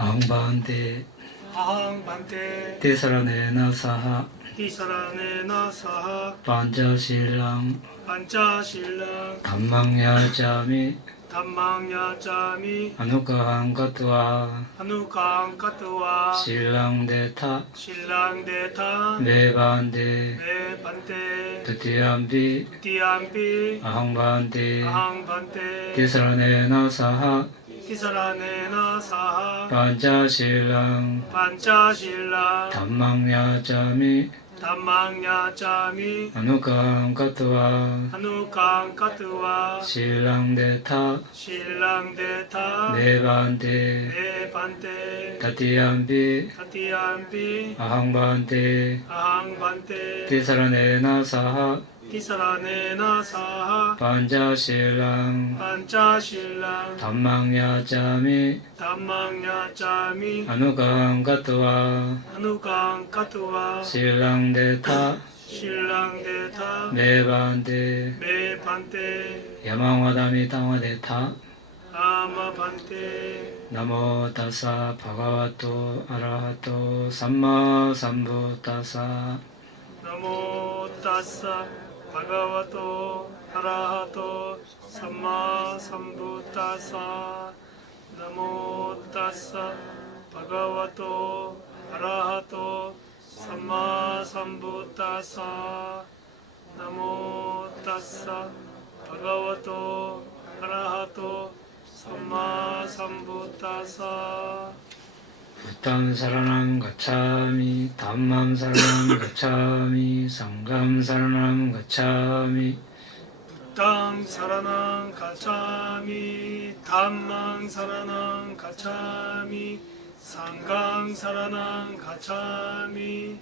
ahang bante tisarana saha panchasilang dhammang yacami anukahang katva silang deta me bante tutiyampi ahang bante tisarana saha panchasilang dhammang yacami anukahang katva silang deta me bante tatiyampi ahang bante tisarana saha panchasilang dhammang yacami anukahang katva silang deta me bante yamang vadami tama deta namo tassa bhagavato arahato samma sambuddhassa namo tassa bhagavato arahato samma sambuddhassa namo tassa bhagavato arahato samma sambuddhassa namo tassa bhagavato arahato samma sambuddhassa buddham saranam gacchami dhammam saranam gacchami sangham saranam gacchami buddham saranam gacchami dhammam saranam gacchami sangham saranam gacchami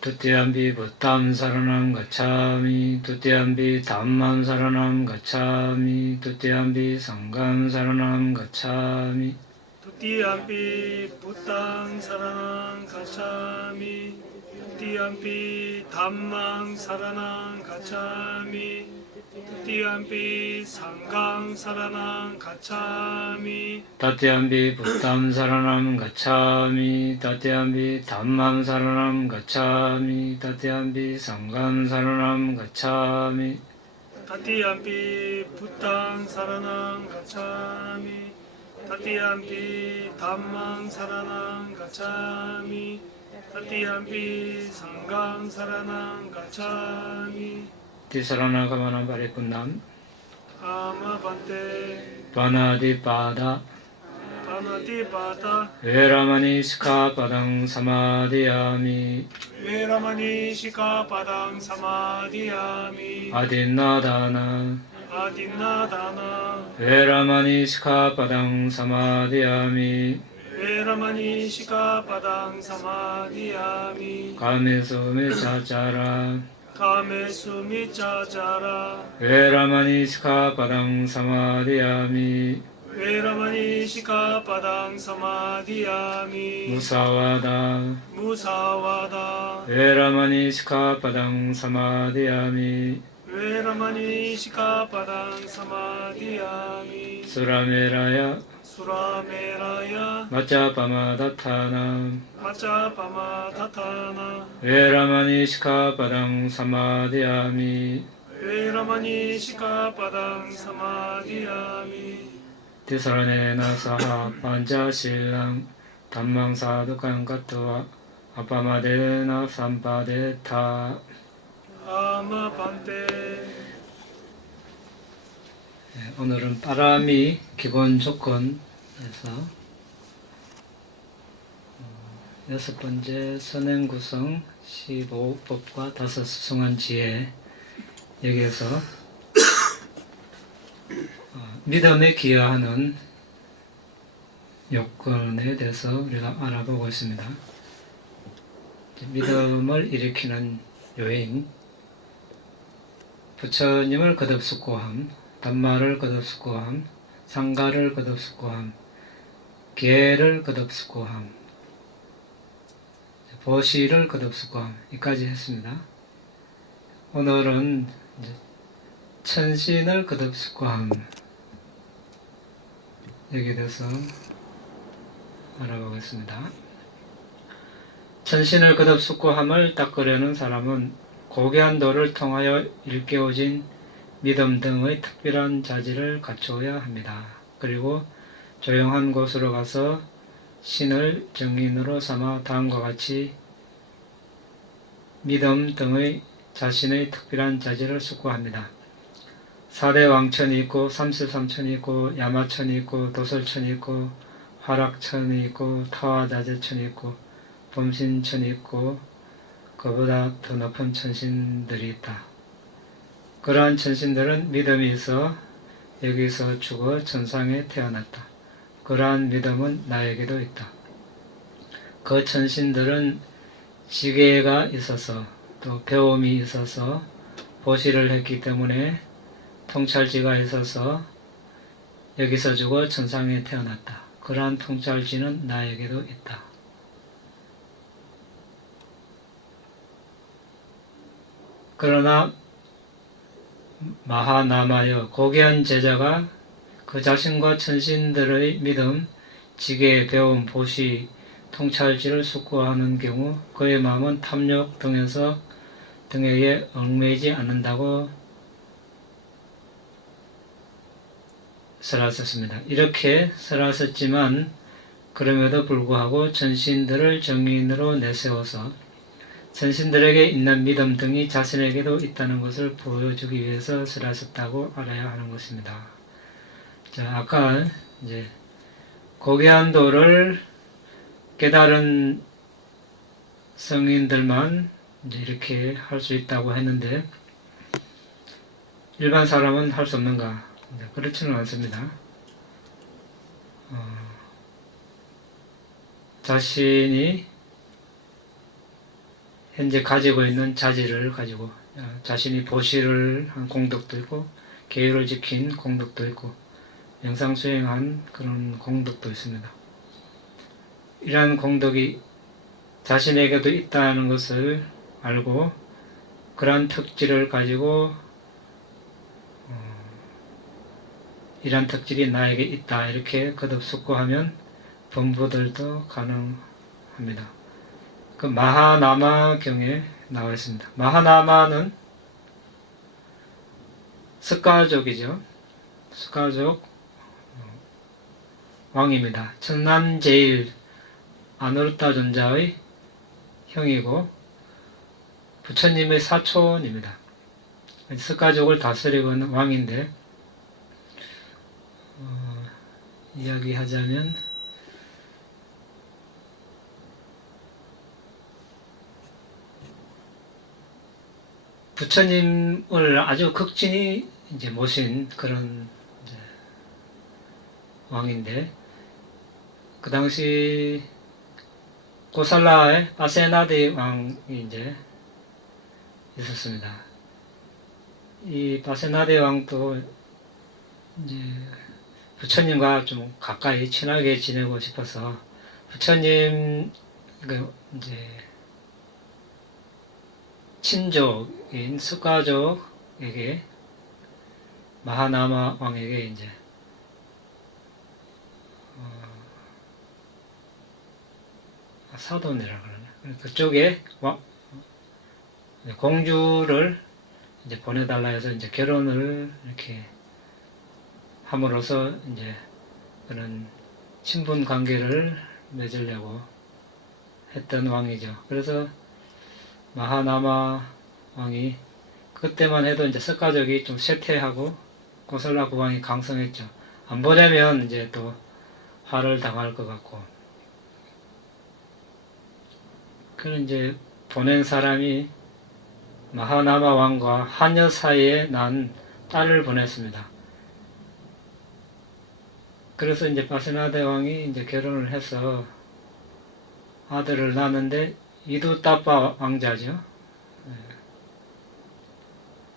tutiyampi buddham saranam gacchami tutiyampi dhammam saranam gacchami tutiyampi sangham saranam gacchami tutiyampi buddham saranam gacchami tutiyampi dhammam saranam gacchami tutiyampi sangham saranam gacchami tatiyampi buddham saranam gacchami tatiyampi dhammam saranam gacchami tatiyampi sangham saranam gacchami tatiyampi buddham saranam gacchami tatiyampi dhammam saranam gacchami tatiyampi sangham saranam gacchami tisarana gamana parippunnam ama bante panadipada veramani sikkhapadam samadhiyami veramani sikkhapadam samadhiyami adinadana veramani sikkhapadam samadhiyami veramani sikkhapadam samadhiyami kamesu miccachara kamesu miccachara veramani sikkhapadam samadhiyami veramani sikkhapadam samadhiyami musawada veramani sikkhapadam samadhiyami veramani sikkhapadam samadhiyami surameraya maccapamadatthana veramani sikkhapadam samadhiyami veramani sikkhapadam samadhiyami tisarana saha panchasilang dhammang sadhukang katva apamadena sampadetha ama bante 오늘은 바람이 기본 조건에서 여섯 번째 선행구성 15법과 다섯 수승한 지혜 여기에서 믿음에 기여하는 요건에 대해서 우리가 알아보고 있습니다. 믿음을 일으키는 요인, 부처님을 거듭숙고함, 담마를 거듭숙고함, 상가를 거듭숙고함, 계를 거듭숙고함, 보시를 거듭숙고함 여기까지 했습니다. 오늘은 천신을 거듭숙고함 여기에 대해서 알아보겠습니다. 천신을 거듭숙고함을 닦으려는 사람은 고귀한 도를 통하여 일깨워진 믿음 등의 특별한 자질을 갖추어야 합니다. 그리고 조용한 곳으로 가서 신을 정인으로 삼아 다음과 같이 믿음 등의 자신의 특별한 자질을 숙고합니다. 4대 왕천이 있고 삼실삼천이 있고 야마천이 있고 도설천이 있고 화락천이 있고 타화자재천이 있고 범신천이 있고 그보다 더 높은 천신들이 있다. 그러한 천신들은 믿음이 있어 여기서 죽어 천상에 태어났다. 그러한 믿음은 나에게도 있다. 그 천신들은 지계가 있어서 또 배움이 있어서 보시를 했기 때문에 통찰지가 있어서 여기서 죽어 천상에 태어났다. 그러한 통찰지는 나에게도 있다. 그러나 마하나마여 고귀한 제자가 그 자신과 천신들의 믿음, 지계, 배움, 보시, 통찰지를 숙고하는 경우 그의 마음은 탐욕 등에게 얽매이지 않는다고 설하셨습니다. 이렇게 설하셨지만 그럼에도 불구하고 천신들을 정인으로 내세워서 천신들에게 있는 믿음 등이 자신에게도 있다는 것을 보여주기 위해서 설하셨다고 알아야 하는 것입니다. 자, 아까 이제 고귀한 도를 깨달은 성인들만 이제 이렇게 할 수 있다고 했는데 일반 사람은 할 수 없는가? 그렇지는 않습니다. 자신이 현재 가지고 있는 자질을 가지고 자신이 보시를 한 공덕도 있고 계율을 지킨 공덕도 있고 영상 수행한 그런 공덕도 있습니다. 이러한 공덕이 자신에게도 있다는 것을 알고 그러한 특질을 가지고 이러한 특질이 나에게 있다 이렇게 거듭숙고하면 범부들도 가능합니다. 그 마하나마경에 나와 있습니다. 마하나마는 스가족이죠. 스가족 왕입니다. 천남제일 아누르타 존자의 형이고 부처님의 사촌입니다. 스가족을 다스리고 있는 왕인데 이야기하자면 부처님을 아주 극진히 이제 모신 그런 이제 왕인데 그 당시 고살라의 파세나데 왕이 이제 있었습니다. 이 파세나데 왕도 이제 부처님과 좀 가까이 친하게 지내고 싶어서 부처님 이제 친족인 스가족에게 마하나마 왕에게 이제 사돈이라 그러네. 그쪽에 공주를 이제 보내달라 해서 이제 결혼을 이렇게 함으로써 이제 그런 친분 관계를 맺으려고 했던 왕이죠. 그래서 마하나마 왕이 그때만 해도 이제 석가족이 좀 쇠퇴하고 고설라 국왕이 강성했죠. 안 보내면 이제 또 화를 당할 것 같고. 그런 이제 보낸 사람이 마하나마 왕과 하녀 사이에 난 딸을 보냈습니다. 그래서 이제 파세나데 왕이 이제 결혼을 해서 아들을 낳았는데 이두따빠 왕자죠.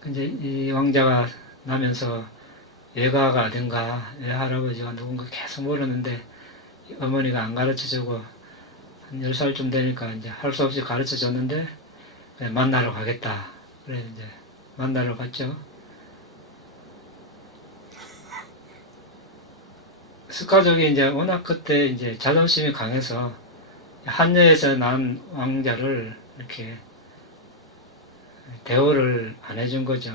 이제 이 왕자가 나면서 외가가 어딘가 외할아버지가 누군가 계속 물었는데 어머니가 안 가르쳐주고 한 10살쯤 되니까 이제 할 수 없이 가르쳐줬는데 만나러 가겠다. 그래 이제 만나러 갔죠. 스카족이 이제 워낙 그때 이제 자존심이 강해서 한여에서 난 왕자를 이렇게 대우를 안 해준 거죠.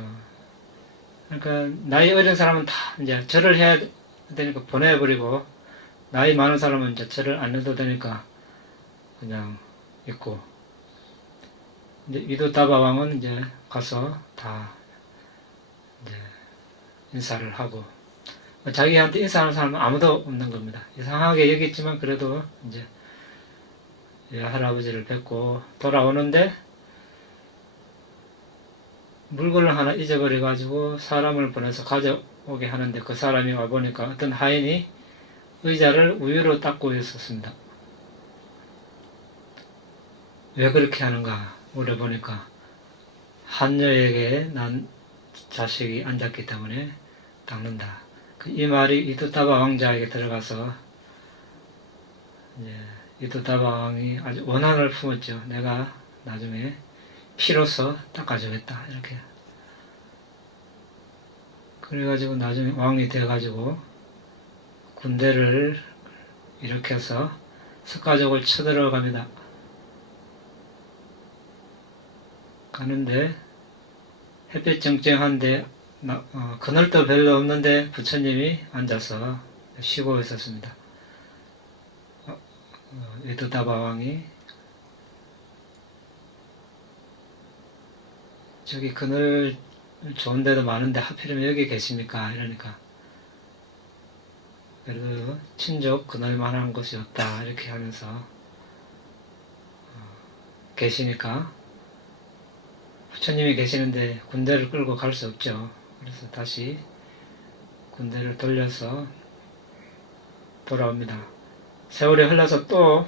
그러니까 나이 어린 사람은 다 이제 절을 해야 되니까 보내버리고, 나이 많은 사람은 이제 절을 안 해도 되니까 그냥 있고, 이제 위도다바 왕은 이제 가서 다 이제 인사를 하고, 자기한테 인사하는 사람은 아무도 없는 겁니다. 이상하게 여겼지만 그래도 이제 할아버지를 뵙고 돌아오는데, 물건을 하나 잊어버려 가지고 사람을 보내서 가져오게 하는데, 그 사람이 와보니까 어떤 하인이 의자를 우유로 닦고 있었습니다. 왜 그렇게 하는가 물어보니까, 한여에게 난 자식이 앉았기 때문에 닦는다. 이 말이 이두다바 왕자에게 들어가서 이제 이두다바 왕이 아주 원한을 품었죠. 내가 나중에 피로서 닦아주겠다, 이렇게. 그래가지고 나중에 왕이 돼가지고 군대를 일으켜서 스카족을 쳐들어갑니다. 가는데 햇빛 쨍쨍한데 그늘도 별로 없는데 부처님이 앉아서 쉬고 있었습니다. 위도다바 왕이 저기 그늘 좋은 데도 많은데 하필이면 여기 계십니까? 이러니까, 그래도 친족 그늘만한 곳이 없다, 이렇게 하면서 계시니까, 부처님이 계시는데 군대를 끌고 갈 수 없죠. 그래서 다시 군대를 돌려서 돌아옵니다. 세월이 흘러서 또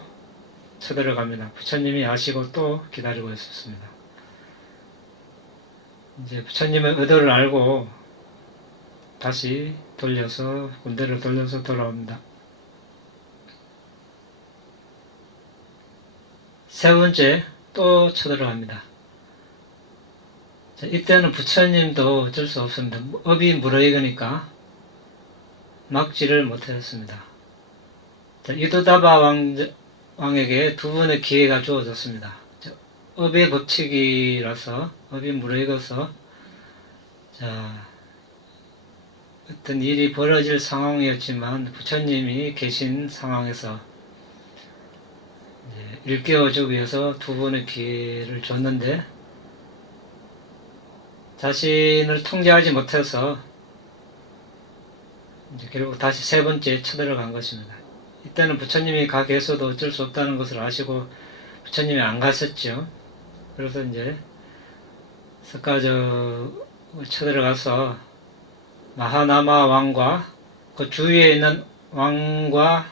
쳐들어갑니다. 부처님이 아시고 또 기다리고 있었습니다. 이제 부처님의 의도를 알고 다시 돌려서, 군대를 돌려서 돌아옵니다. 세 번째 또 쳐들어갑니다. 이때는 부처님도 어쩔 수 없습니다. 업이 무르익으니까 막지를 못했습니다. 이도다바 왕에게 두 번의 기회가 주어졌습니다. 업의 법칙이라서, 업이 무르익어서 어떤 일이 벌어질 상황이었지만 부처님이 계신 상황에서 일깨워주기 위해서 두 번의 기회를 줬는데, 자신을 통제하지 못해서 이제 결국 다시 세 번째 쳐들어간 것입니다. 이때는 부처님이 가 계셔도 어쩔 수 없다는 것을 아시고 부처님이 안 가셨죠. 그래서 이제 스카족을 쳐들어가서 마하나마 왕과 그 주위에 있는 왕자와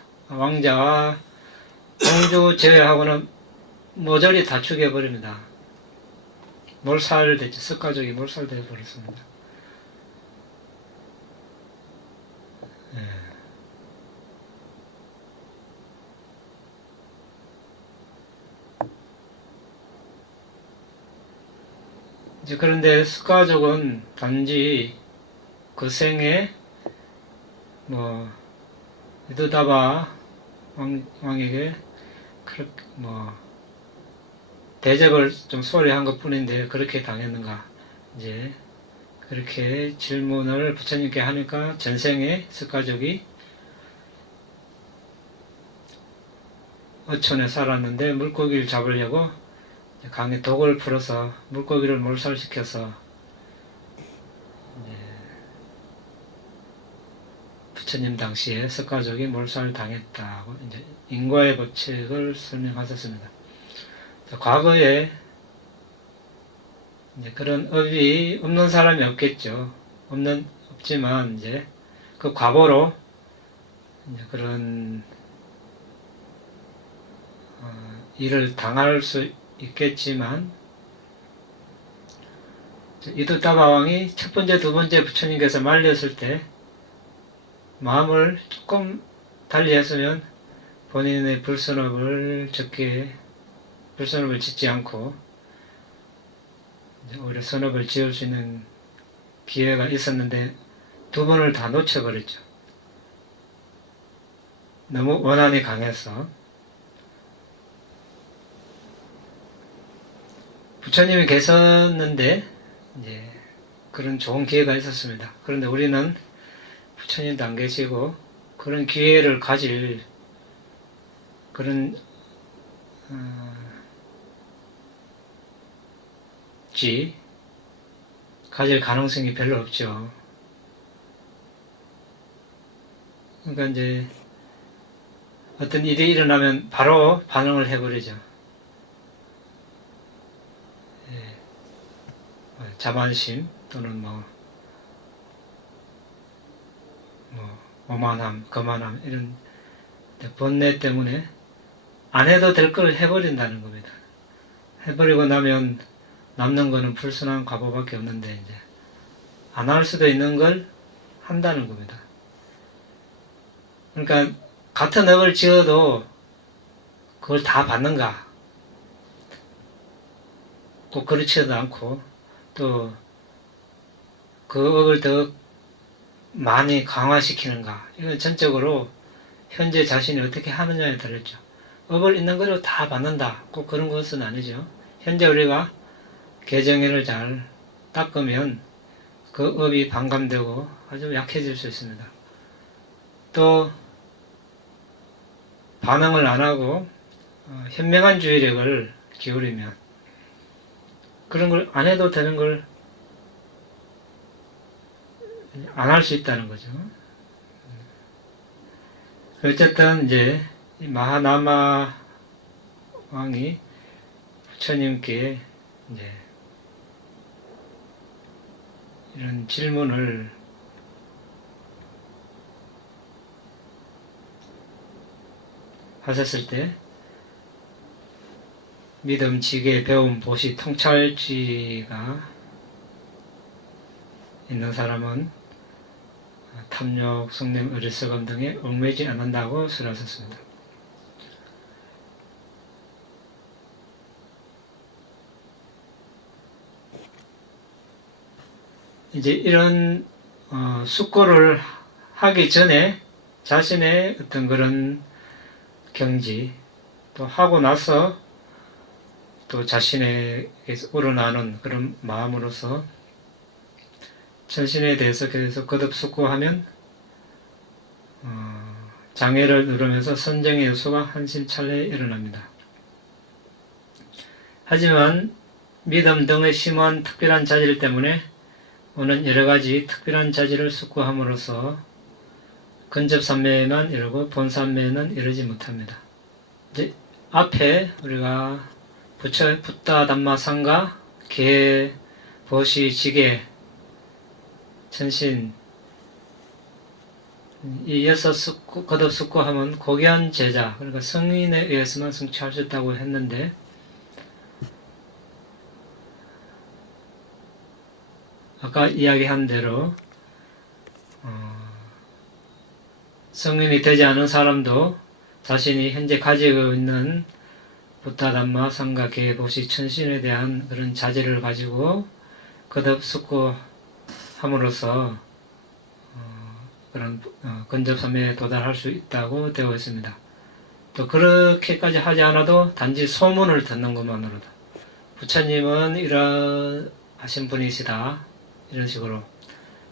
공주 제외하고는 모조리 다 죽여버립니다. 몰살됐죠. 스카족이 몰살되어 버렸습니다. 이제 그런데 스카족은 단지 그 생에 이두다바 왕에게 그렇게 대접을 좀 소홀히 한 것 뿐인데 그렇게 당했는가, 이제 그렇게 질문을 부처님께 하니까, 전생에 스카족이 어촌에 살았는데 물고기를 잡으려고 강에 독을 풀어서 물고기를 몰살시켜서 부처님 당시에 스카족이 몰살당했다고 이제 인과의 법칙을 설명하셨습니다. 과거에 이제 그런 업이 없는 사람이 없겠죠. 없지만 이제 그 과보로 이제 그런 일을 당할 수 있겠지만, 이두다바 왕이 첫 번째, 두 번째 부처님께서 말렸을 때 마음을 조금 달리 했으면 본인의 불선업을 짓지 않고 오히려 선업을 지을 수 있는 기회가 있었는데 두 번을 다 놓쳐버렸죠. 너무 원한이 강해서 부처님이 계셨는데 이제 그런 좋은 기회가 있었습니다. 그런데 우리는 부처님도 안 계시고 그런 기회를 가질 그런 가질 가능성이 별로 없죠. 그러니까 이제 어떤 일이 일어나면 바로 반응을 해버리죠. 예. 자만심 또는 오만함, 거만함 이런 번뇌 때문에 안 해도 될 걸 해버린다는 겁니다. 해버리고 나면 남는 거는 불순한 과보밖에 없는데 이제 안 할 수도 있는 걸 한다는 겁니다. 그러니까 같은 업을 지어도 그걸 다 받는가? 꼭 그렇지도 않고 또 그 업을 더 많이 강화시키는가? 이건 전적으로 현재 자신이 어떻게 하느냐에 달렸죠. 업을 있는 거로 다 받는다. 꼭 그런 것은 아니죠. 현재 우리가 개정의를 잘 닦으면 그 업이 반감되고 아주 약해질 수 있습니다. 또 반응을 안 하고 현명한 주의력을 기울이면 그런 걸 안 해도 되는 걸 안 할 수 있다는 거죠. 어쨌든 이제 마하나마 왕이 부처님께 이제 이런 질문을 하셨을 때 믿음, 지계, 배움, 보시, 통찰지가 있는 사람은 탐욕, 성냄, 어리석음 등에 얽매지 않는다고 설하셨습니다. 이제 이런 숙고를 하기 전에 자신의 어떤 그런 경지, 또 하고 나서 또 자신에게서 우러나는 그런 마음으로서 천신에 대해서 계속 거듭 숙고하면 장애를 누르면서 선정의 요소가 한심찰래에 일어납니다. 하지만 믿음 등의 심오한 특별한 자질 때문에 오는 여러가지 특별한 자질을 숙고함으로써 근접삼매에만 이르고 본삼매에는 이르지 못합니다. 이제 앞에 우리가 붓다, 담마, 상가, 계, 보시, 지계, 천신 이 여섯 거듭 숙고하면 고귀한 제자, 그러니까 성인에 의해서만 성취할 수 있다고 했는데 아까 이야기한 대로 성인이 되지 않은 사람도 자신이 현재 가지고 있는 붓다, 담마, 상가, 계, 보시, 천신에 대한 그런 자질을 가지고 거듭 숙고함으로써 그런 근접삼매에 도달할 수 있다고 되어 있습니다. 또 그렇게까지 하지 않아도 단지 소문을 듣는 것만으로도 부처님은 이러하신 분이시다 이런 식으로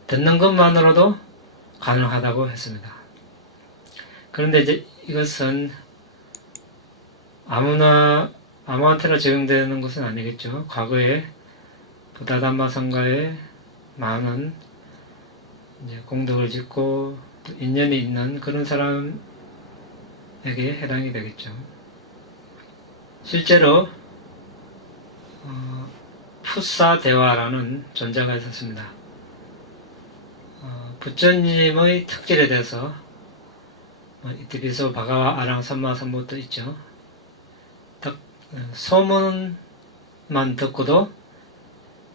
듣는 것만으로도 가능하다고 했습니다. 그런데 이제 이것은 아무한테나 적용되는 것은 아니겠죠. 과거에 붓다, 담마, 상가에 많은 이제 공덕을 짓고 인연이 있는 그런 사람에게 해당이 되겠죠. 실제로 푸사대화라는 존재가 있었습니다. 부처님의 특질에 대해서 이티피소, 바가와, 아랑, 삼마, 삼보도 있죠. 딱 소문만 듣고도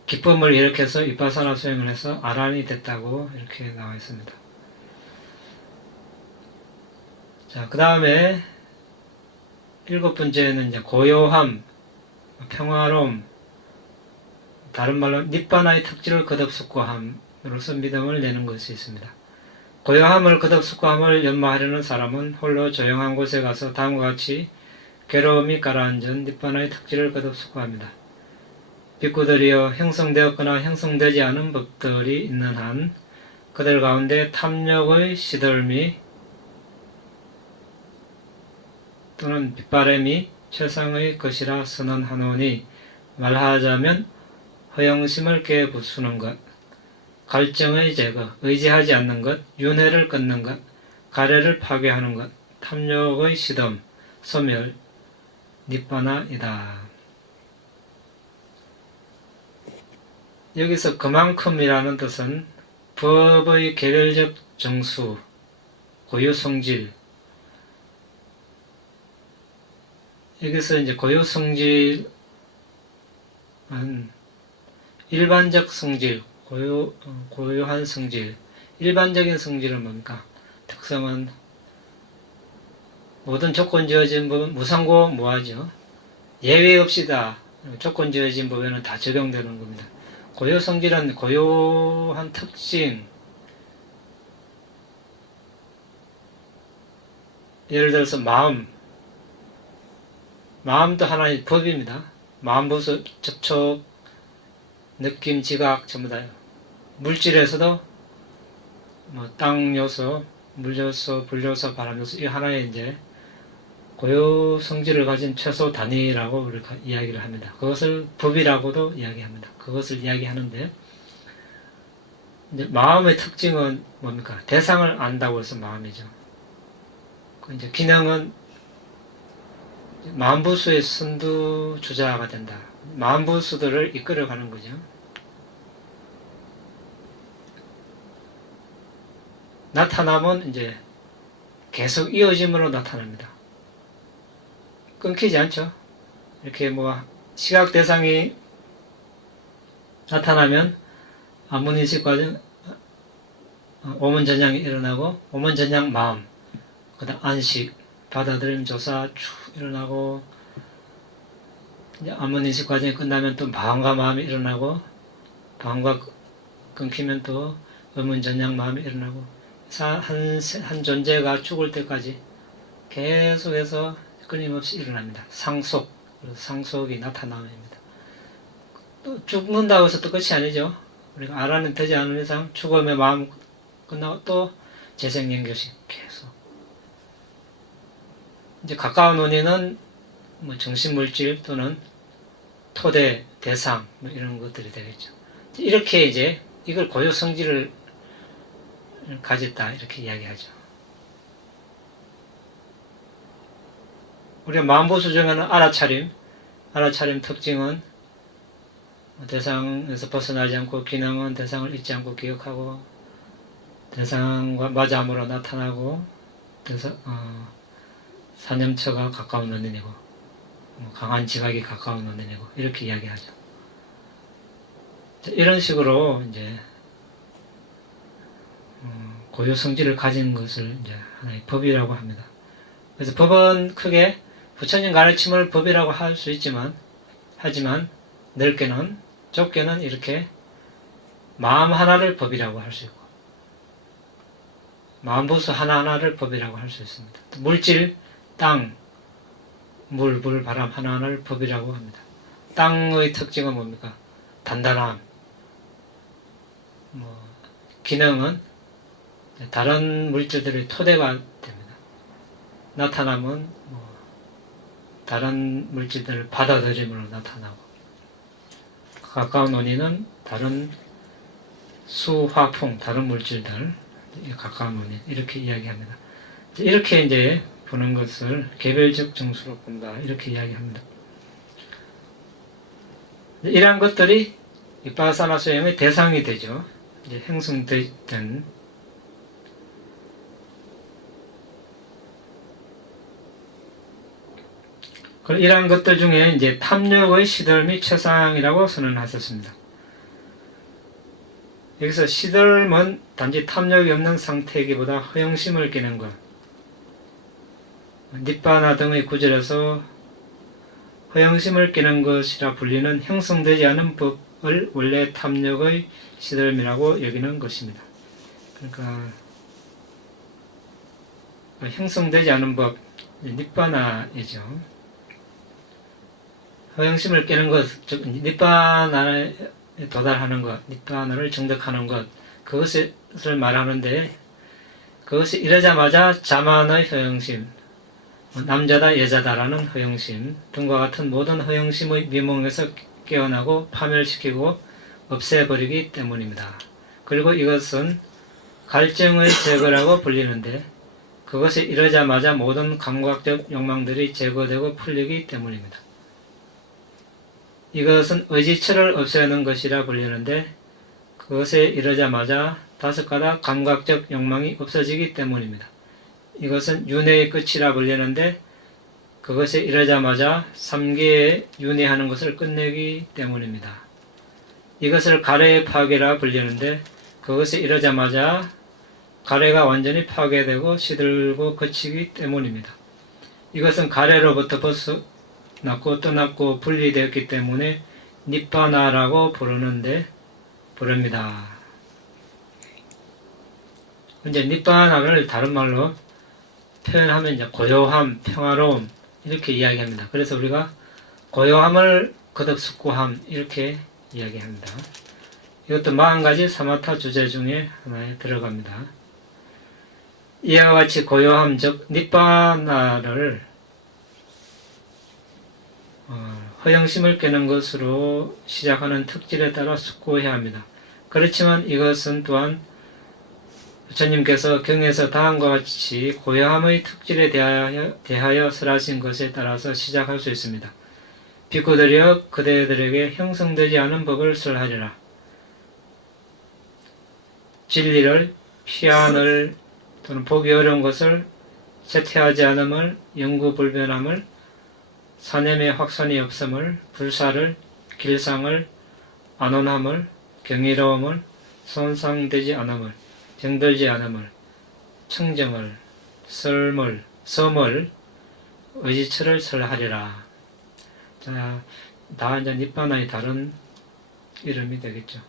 기쁨을 일으켜서 위파사나 수행을 해서 아란이 됐다고 이렇게 나와 있습니다. 자, 그 다음에 일곱 번째는 이제 고요함, 평화로움, 다른 말로 닛바나의 특질을 거듭 숙고함으로써 믿음을 내는 것이 있습니다. 고요함을 거듭 숙고함을 연마하려는 사람은 홀로 조용한 곳에 가서 다음과 같이 괴로움이 가라앉은 니빠나의 특질을 거듭 숙고합니다. 빅구들이여, 형성되었거나 형성되지 않은 법들이 있는 한 그들 가운데 탐욕의 시들미 또는 빗바람이 최상의 것이라 선언하노니, 말하자면 허영심을 깨부수는 것, 갈증의 제거, 의지하지 않는 것, 윤회를 끊는 것, 가래를 파괴하는 것, 탐욕의 시덤, 소멸, 니빠나이다. 여기서 그만큼이라는 뜻은 법의 개별적 정수, 고유성질, 여기서 이제 고유성질은 일반적 성질, 고유한 성질, 일반적인 성질은 뭡니까? 특성은 모든 조건 지어진 법은 무상고 무하죠. 예외 없이 다 조건 지어진 법에는 다 적용되는 겁니다. 고유 성질은 고유한 특징, 예를 들어서 마음도 하나의 법입니다. 마음, 보수, 접촉, 느낌, 지각 전부 다요. 물질에서도 땅 요소, 물 요소, 불 요소, 바람 요소, 이 하나의 이제 고유 성질을 가진 최소 단위라고 우리가 이야기를 합니다. 그것을 법이라고도 이야기합니다. 그것을 이야기하는데, 이제 마음의 특징은 뭡니까? 대상을 안다고 해서 마음이죠. 이제 기능은 마음부수의 선두주자가 된다. 마음부수들을 이끌어가는 거죠. 나타남은 이제 계속 이어짐으로 나타납니다. 끊기지 않죠. 이렇게 시각 대상이 나타나면 안문인식 과정, 오문전향이 일어나고, 오문전향 마음, 그 다음 안식, 받아들임 조사 쭉 일어나고, 이제 안문인식 과정이 끝나면 또 마음과 마음이 일어나고, 마음과 끊기면 또 의문전향 마음이 일어나고, 한 존재가 죽을 때까지 계속해서 끊임없이 일어납니다. 상속이 나타남입니다. 또 죽는다고 해서 또 끝이 아니죠. 우리가 알아는 되지 않은 이상 죽음의 마음 끝나고 또 재생연결식 계속. 이제 가까운 원인은 정신물질 또는 토대, 대상 이런 것들이 되겠죠. 이렇게 이제 이걸 고유성질을 가졌다 이렇게 이야기하죠. 우리가 마음보수 중에는 알아차림 특징은 대상에서 벗어나지 않고, 기능은 대상을 잊지 않고 기억하고, 대상과 마자함으로 나타나고, 사념처가 가까운 원인이고, 강한 지각이 가까운 원인이고, 이렇게 이야기하죠. 이런 식으로 이제 고유 성질을 가진 것을 이제 하나의 법이라고 합니다. 그래서 법은 크게 부처님 가르침을 법이라고 할 수 있지만, 하지만 좁게는 이렇게 마음 하나를 법이라고 할 수 있고, 마음보수 하나하나를 법이라고 할 수 있습니다. 물질, 땅, 물, 불, 바람 하나하나를 법이라고 합니다. 땅의 특징은 뭡니까? 단단함. 기능은 다른 물질들의 토대가 됩니다. 나타남은 다른 물질들을 받아들임으로 나타나고, 가까운 원인은 다른 수화풍, 다른 물질들, 가까운 원인, 이렇게 이야기합니다. 이렇게 이제 보는 것을 개별적 정수로 본다, 이렇게 이야기합니다. 이러한 것들이 비파사나 수행의 대상이 되죠. 이제 형성된 이러한 것들 중에 이제 탐욕의 시들미 최상이라고 선언하셨습니다. 여기서 시들은 단지 탐욕이 없는 상태이기보다 허영심을 끼는 것, 니빠나 등의 구절에서 허영심을 끼는 것이라 불리는 형성되지 않은 법을 원래 탐욕의 시들미라고 여기는 것입니다. 그러니까 형성되지 않은 법, 니빠나이죠. 허영심을 깨는 것, 즉 니빠나에 도달하는 것, 니빠나를 정득하는 것, 그것을 말하는데, 그것이 이러자마자 자만의 허영심, 남자다 여자다라는 허영심 등과 같은 모든 허영심의 미몽에서 깨어나고 파멸시키고 없애버리기 때문입니다. 그리고 이것은 갈증의 제거라고 불리는데, 그것이 이러자마자 모든 감각적 욕망들이 제거되고 풀리기 때문입니다. 이것은 의지처를 없애는 것이라 불리는데, 그것에 이르자마자 5가닥 감각적 욕망이 없어지기 때문입니다. 이것은 윤회의 끝이라 불리는데, 그것에 이르자마자 3개의 윤회하는 것을 끝내기 때문입니다. 이것을 가래의 파괴라 불리는데, 그것에 이르자마자 가래가 완전히 파괴되고 시들고 거치기 때문입니다. 이것은 가래로부터 벗어났고 떠났고 분리되었기 때문에 니빠나라고 부릅니다. 이제 니빠나를 다른 말로 표현하면 이제 고요함, 평화로움 이렇게 이야기합니다. 그래서 우리가 고요함을 거듭 숙고함 이렇게 이야기합니다. 이것도 40가지 사마타 주제 중에 하나에 들어갑니다. 이와 같이 고요함, 즉 니빠나를 허영심을 깨는 것으로 시작하는 특질에 따라 숙고해야 합니다. 그렇지만 이것은 또한 부처님께서 경에서 다음과 같이 고요함의 특질에 대하여 설하신 것에 따라서 시작할 수 있습니다. 비구들이여 그대들에게 형성되지 않은 법을 설하리라. 진리를, 피안을 또는 보기 어려운 것을, 쇠퇴하지 않음을, 영구불변함을, 사념의 확산이 없음을, 불사를, 길상을, 안온함을, 경이로움을, 손상되지 않음을, 병들지 않음을, 청정을, 섬을, 의지처를 설하리라. 자, 다 이제 니빠나의 다른 이름이 되겠죠.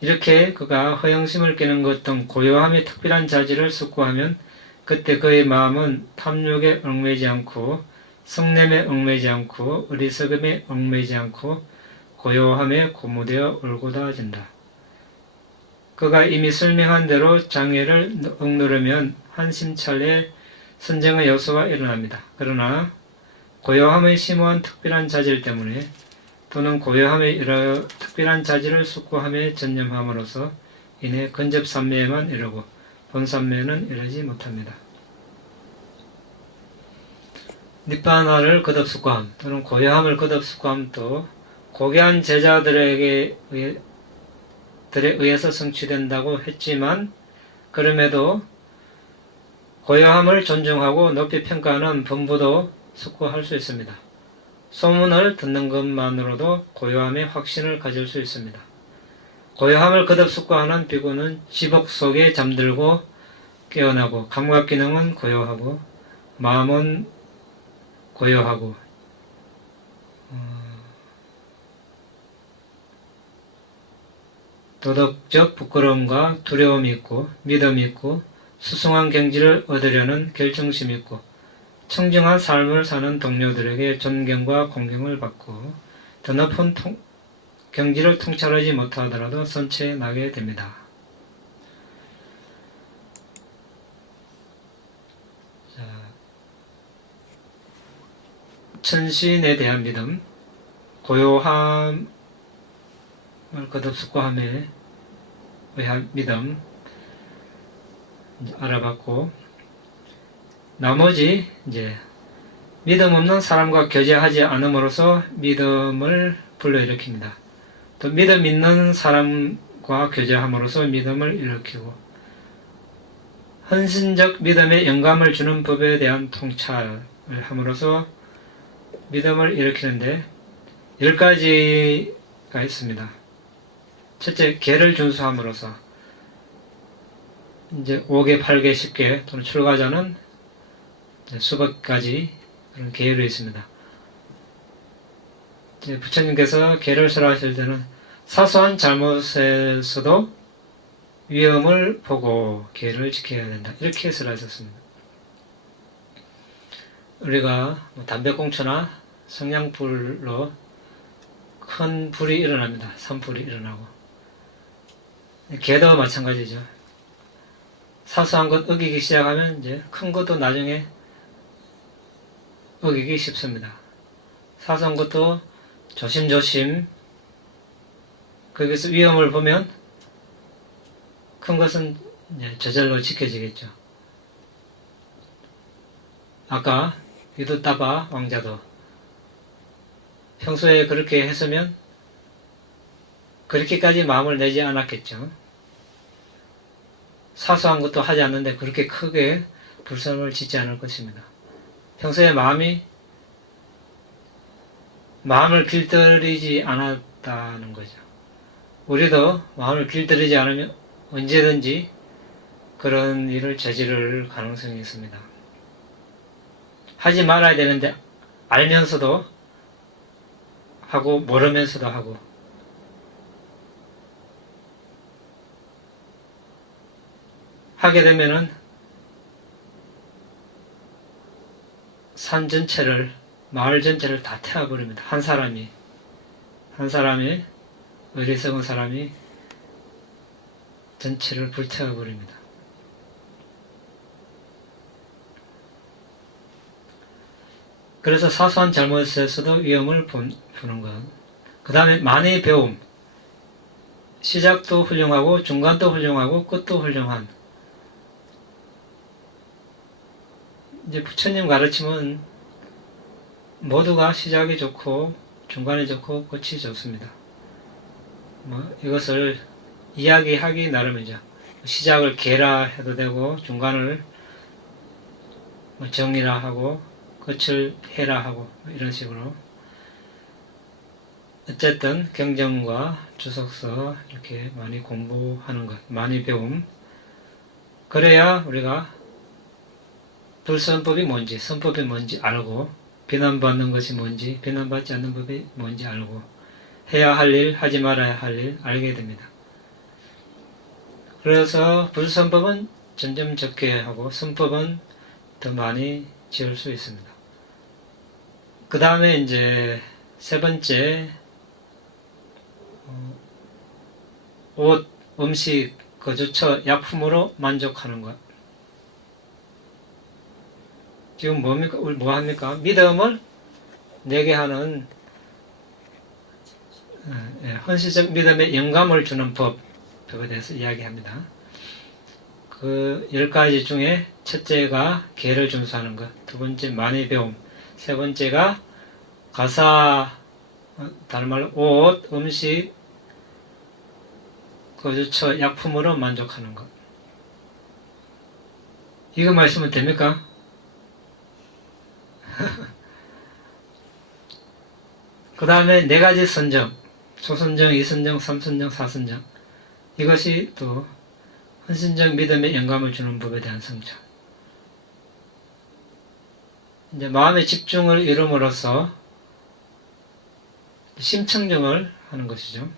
이렇게 그가 허영심을 깨는 것 등 고요함의 특별한 자질을 숙고하면 그때 그의 마음은 탐욕에 얽매이지 않고 성냄에 얽매이지 않고 어리석음에 얽매이지 않고 고요함에 고무되어 올곧아진다. 그가 이미 설명한 대로 장애를 억누르면 한심찰레 선정의 요소가 일어납니다. 그러나 고요함의 심오한 특별한 자질 때문에 또는 고요함의 여러 특별한 자질을 숙고함에 전념함으로써 인해 근접삼매에만 이르고 본삼매에는 이르지 못합니다. 니빠나를 거듭 숙고함 또는 고요함을 거듭 숙고함도 고귀한 제자들에 의해서 성취된다고 했지만 그럼에도 고요함을 존중하고 높이 평가하는 범부도 숙고할 수 있습니다. 소문을 듣는 것만으로도 고요함의 확신을 가질 수 있습니다. 고요함을 거듭 숙고하는 비구는 지복 속에 잠들고 깨어나고 감각기능은 고요하고 마음은 고요하고 도덕적 부끄러움과 두려움이 있고 믿음이 있고 수승한 경지를 얻으려는 결정심이 있고 청정한 삶을 사는 동료들에게 존경과 공경을 받고 더 높은 경지를 통찰하지 못하더라도 선체에 나게 됩니다. 자, 천신에 대한 믿음, 고요함을 거듭 숙고함에 의한 믿음 알아봤고 나머지 이제 믿음 없는 사람과 교제하지 않음으로써 믿음을 불러일으킵니다. 또 믿음 있는 사람과 교제함으로써 믿음을 일으키고 헌신적 믿음에 영감을 주는 법에 대한 통찰을 함으로써 믿음을 일으키는데 10가지가 있습니다. 첫째, 계를 준수함으로써 이제 5개, 8개, 10개 또는 출가자는 수백 가지 그런 계율이 있습니다. 부처님께서 계를 설하실 때는 사소한 잘못에서도 위험을 보고 계를 지켜야 된다. 이렇게 설하셨습니다. 우리가 담배꽁초나 성냥불로 큰 불이 일어납니다. 산불이 일어나고. 개도 마찬가지죠. 사소한 것 어기기 시작하면 이제 큰 것도 나중에 어기기 쉽습니다. 사소한 것도 조심조심 거기서 위험을 보면 큰 것은 이제 저절로 지켜지겠죠. 아까 유도따바 왕자도 평소에 그렇게 했으면 그렇게까지 마음을 내지 않았겠죠. 사소한 것도 하지 않는데 그렇게 크게 불성을 짓지 않을 것입니다. 평소에 마음을 길들이지 않았다는 거죠. 우리도 마음을 길들이지 않으면 언제든지 그런 일을 저지를 가능성이 있습니다. 하지 말아야 되는데 알면서도 하고 모르면서도 하고 하게 되면은 산 전체를, 마을 전체를 다 태워버립니다. 한 사람이 어리석은 사람이 전체를 불태워버립니다. 그래서 사소한 잘못에서도 위험을 부는 것. 그 다음에 많이 배움. 시작도 훌륭하고 중간도 훌륭하고 끝도 훌륭한. 이제 부처님 가르침은 모두가 시작이 좋고 중간이 좋고 끝이 좋습니다. 이것을 이야기하기 나름이죠. 시작을 개라 해도 되고 중간을 정이라 하고 끝을 해라 하고 이런 식으로 어쨌든 경전과 주석서 이렇게 많이 공부하는 것, 많이 배움. 그래야 우리가 불선법이 뭔지, 선법이 뭔지 알고 비난받는 것이 뭔지, 비난받지 않는 법이 뭔지 알고 해야 할 일, 하지 말아야 할 일 알게 됩니다. 그래서 불선법은 점점 적게 하고 선법은 더 많이 지을 수 있습니다. 그 다음에 이제 세 번째 옷, 음식, 거주처, 약품으로 만족하는 것. 지금 뭡니까? 뭐 합니까? 믿음을 내게 하는 헌시적 믿음에 영감을 주는 법에 대해서 이야기합니다. 그 10가지 중에 첫째가 계를 준수하는 것, 두 번째 많이 배움, 세 번째가 가사, 다른 말로 옷, 음식, 거주처, 약품으로 만족하는 것. 이거 말씀은 됩니까? 그 다음에 4가지 선정, 초선정, 2선정, 3선정, 4선정. 이것이 또 헌신적 믿음에 영감을 주는 법에 대한 성찰. 이제 마음의 집중을 이룸으로써 심청정을 하는 것이죠.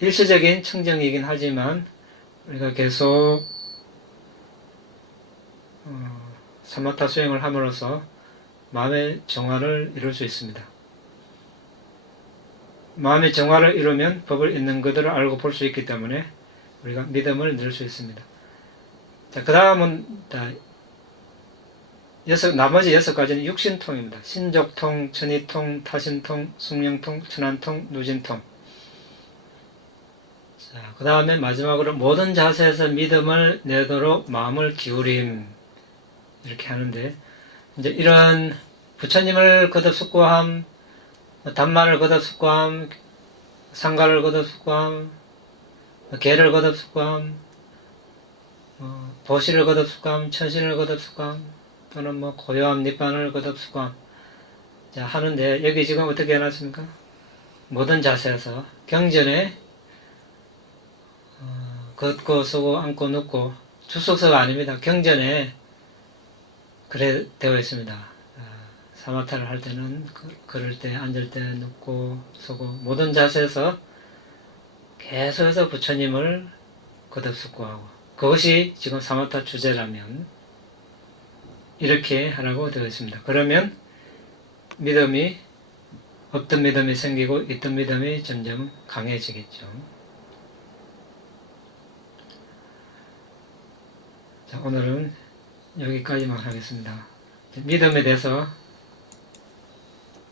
일시적인 청정이긴 하지만 우리가 계속 사마타 수행을 함으로써 마음의 정화를 이룰 수 있습니다. 마음의 정화를 이루면 법을 있는 그대로 알고 볼 수 있기 때문에 우리가 믿음을 늘 수 있습니다. 자, 그 다음은 나머지 6가지는 육신통입니다. 신족통, 천의통, 타신통, 숙명통, 천안통, 누진통. 자, 그 다음에 마지막으로 모든 자세에서 믿음을 내도록 마음을 기울임. 이렇게 하는데, 이제 이런 부처님을 거듭 숙고함, 단마를 거듭 숙고함, 상가를 거듭 숙고함, 개를 거듭 숙고함, 도시를 거듭 숙고함, 천신을 거듭 숙고함, 또는 고요함, 니반을 거듭 숙고함. 자, 하는데, 여기 지금 어떻게 해놨습니까? 모든 자세에서 경전에 걷고 서고 앉고 눕고 주석서가 아닙니다. 경전에 그래 되어 있습니다. 사마타를 할 때는 걸을 때, 앉을 때, 눕고 서고 모든 자세에서 계속해서 부처님을 거듭 숙고하고 그것이 지금 사마타 주제라면 이렇게 하라고 되어 있습니다. 그러면 믿음이 없던 믿음이 생기고 있던 믿음이 점점 강해지겠죠. 자, 오늘은 여기까지만 하겠습니다. 믿음에 대해서,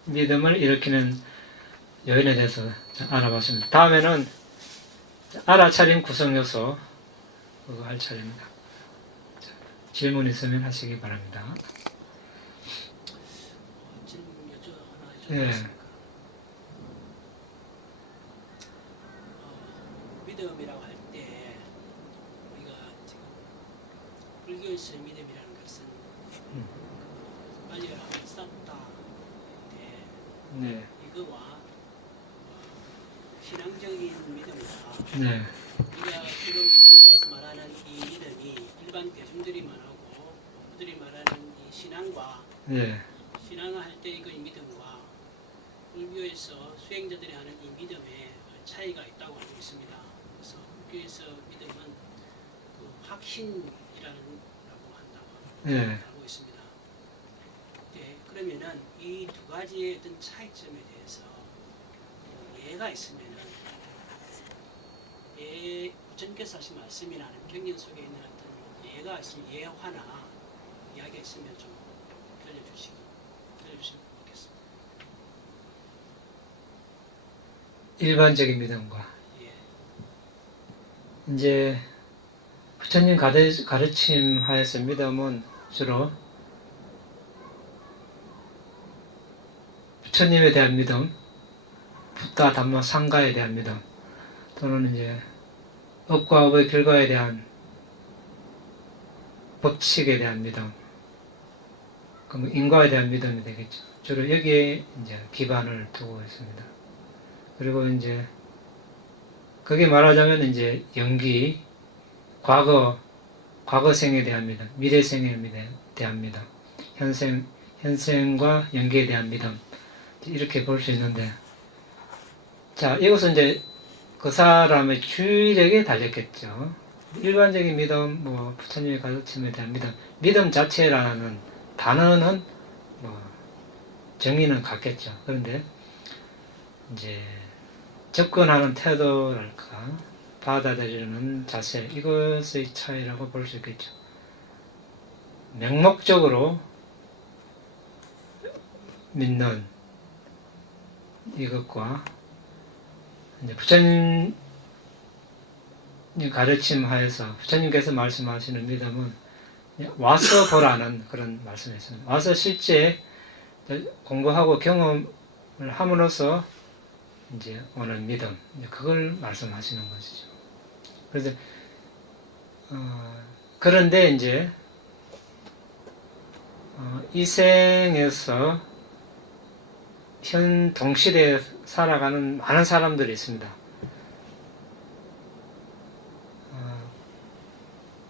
믿음을 일으키는 요인에 대해서 알아봤습니다. 다음에는 알아차림 구성요소 그거 할 차례입니다. 자, 질문 있으면 하시기 바랍니다. 질문 하나 예. 여쭤보겠습니까? 믿음이라고 할 때 우리가 지금 불교에서의 믿음이라는 것은 빨리 하면 싸우다 네. 이거와 신앙적인 믿음이다. 네. 우리가 지금 불교에서 말하는 이 믿음이 일반 대중들이 말하고 그들이 말하는 이 신앙과 네. 신앙을 할 때 그 믿음과 불교에서 수행자들이 하는 이 믿음에 차이가 있다고 알고 있습니다. 그래서 불교에서 믿음은 그 확신이라고 한다고 네. 알고 있습니다. 네, 그러면은 이 두 가지의 어떤 차이점에 대해서 예가 있으면은 예 부처님께서 하신 말씀이나 경전 속에 있는 어떤 예가 있으면 예화나 이야기가 있으면 좀 들려주시면 좋겠습니다. 일반적인 믿음과 예. 이제 부처님 가르침 하에서 믿음은 주로 부처님에 대한 믿음, 붓다 담마 상가에 대한 믿음, 또는 이제 업과 업의 결과에 대한 법칙에 대한 믿음, 그럼 인과에 대한 믿음이 되겠죠. 주로 여기에 이제 기반을 두고 있습니다. 그리고 이제 그게 말하자면 이제 연기, 과거생에 대한 믿음, 미래생에 대한 믿음, 현생과 연기에 대한 믿음, 이렇게 볼 수 있는데, 자, 이것은 이제 그 사람의 주의력에 달렸겠죠. 일반적인 믿음, 뭐, 부처님의 가르침에 대한 믿음 자체라는 단어는 뭐, 정의는 같겠죠. 그런데, 이제, 접근하는 태도랄까, 받아들이는 자세, 이것의 차이라고 볼 수 있겠죠. 맹목적으로 믿는 이것과 이제 부처님 가르침 하에서 부처님께서 말씀하시는 믿음은 와서 보라는 그런 말씀이 있습니다. 와서 실제 공부하고 경험을 함으로써 이제 오는 믿음, 그걸 말씀하시는 것이죠. 그래서 그런데 이제 이 생에서 현 동시대에 살아가는 많은 사람들이 있습니다.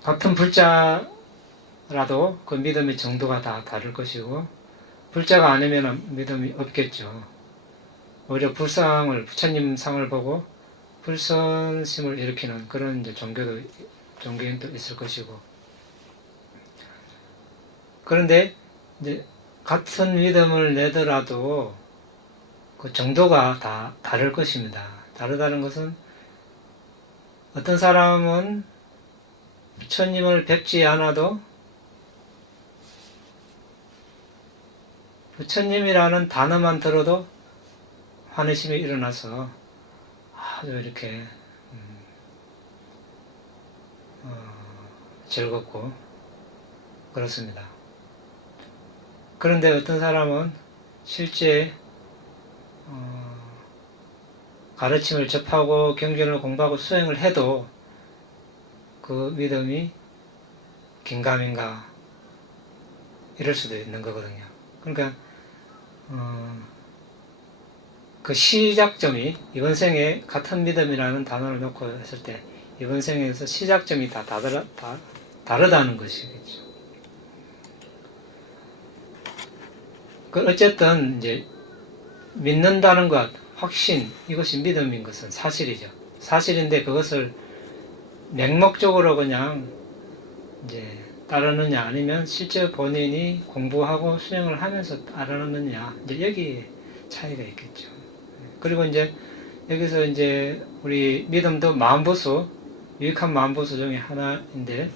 같은 불자라도 그 믿음의 정도가 다 다를 것이고, 불자가 아니면 믿음이 없겠죠. 오히려 부처님 상을 보고 불선심을 일으키는 그런 이제 종교인도 있을 것이고. 그런데 이제 같은 믿음을 내더라도 그 정도가 다 다를 것입니다. 다르다는 것은 어떤 사람은 부처님을 뵙지 않아도 부처님이라는 단어만 들어도 환희심이 일어나서 아주 이렇게 즐겁고 그렇습니다. 그런데 어떤 사람은 실제 가르침을 접하고 경전을 공부하고 수행을 해도 그 믿음이 긴가민가 이럴 수도 있는 거거든요. 그러니까 그 시작점이 이번 생에 같은 믿음이라는 단어를 놓고 했을 때 이번 생에서 시작점이 다 다르다는 것이겠죠. 어쨌든 이제 믿는다는 것, 확신, 이것이 믿음인 것은 사실이죠. 사실인데 그것을 맹목적으로 그냥 이제 따르느냐 아니면 실제 본인이 공부하고 수행을 하면서 따르느냐 이제 여기에 차이가 있겠죠. 그리고 이제 여기서 이제 우리 믿음도 마음보수 유익한 마음보수 중에 하나인데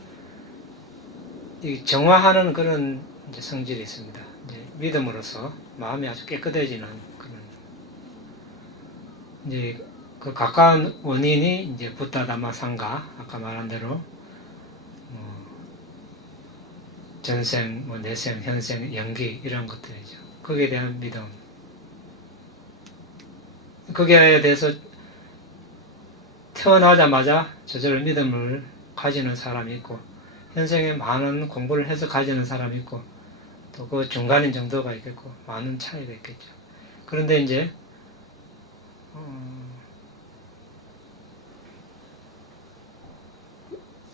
이 정화하는 그런 이제 성질이 있습니다. 이제 믿음으로써 마음이 아주 깨끗해지는 그런 이제 그 가까운 원인이 이제 부타다마상가 아까 말한 대로 전생, 내생, 현생, 연기 이런 것들이죠. 거기에 대한 믿음. 거기에 대해서 태어나자마자 저절로 믿음을 가지는 사람이 있고 현생에 많은 공부를 해서 가지는 사람이 있고 또 그 중간인 정도가 있겠고 많은 차이가 있겠죠. 그런데 이제